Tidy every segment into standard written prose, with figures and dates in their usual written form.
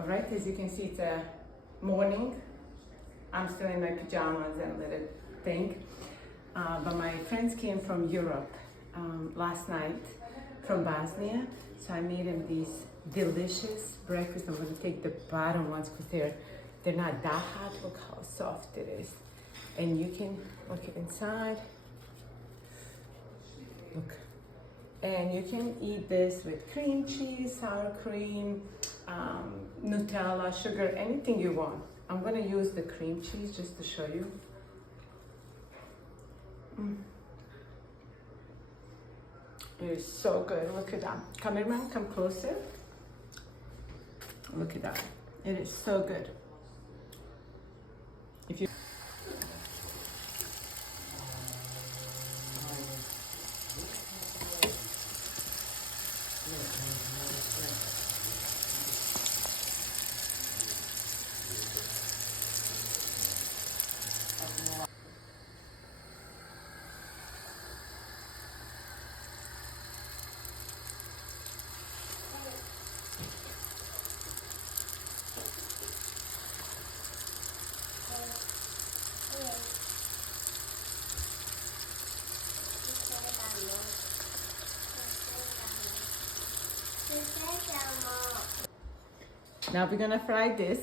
All right, as you can see, it's a morning. I'm still in my pajamas and little thing. But my friends came from Europe last night from Bosnia. So I made them these delicious breakfast. I'm gonna take the bottom ones because they're not that hot. Look how soft it is. And you can look it inside. Look. And you can eat this with cream cheese, sour cream, Nutella, sugar, anything you want. I'm gonna use the cream cheese just to show you. It is so good. Look at that. Cameraman, come closer. Look at that. It is so good. If you Now we're gonna fry this.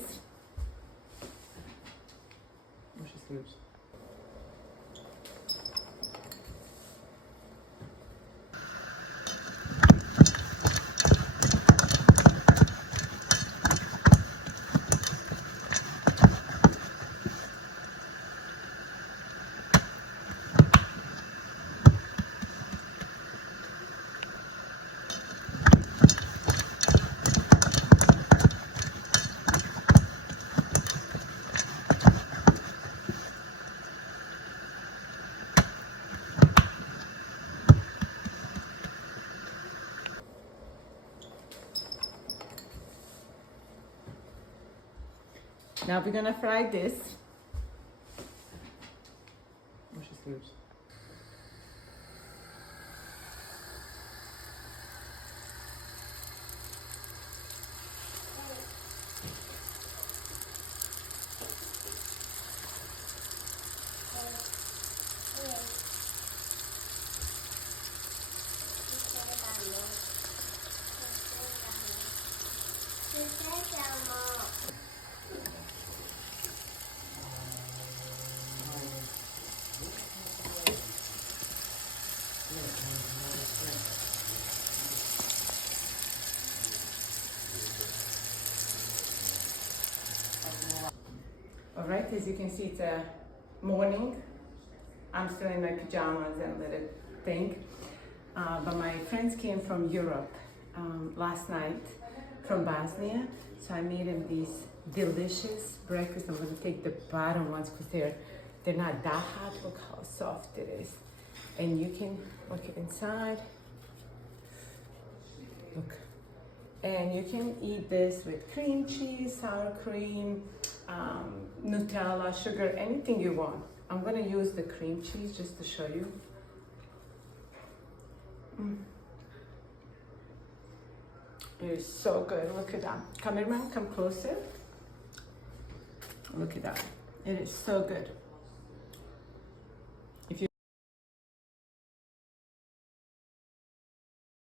Now we're gonna fry this. All right, as you can see, it's a morning. I'm still in my pajamas and little thing. But my friends came from Europe last night from Bosnia. So I made them these delicious breakfast. I'm gonna take the bottom ones because they're not that hot. Look how soft it is. And you can look it inside. Look. And you can eat this with cream cheese, sour cream, Nutella, sugar, anything you want. I'm gonna use the cream cheese just to show you. It is so good. Look at that. Cameraman, come closer. Look at that. It is so good.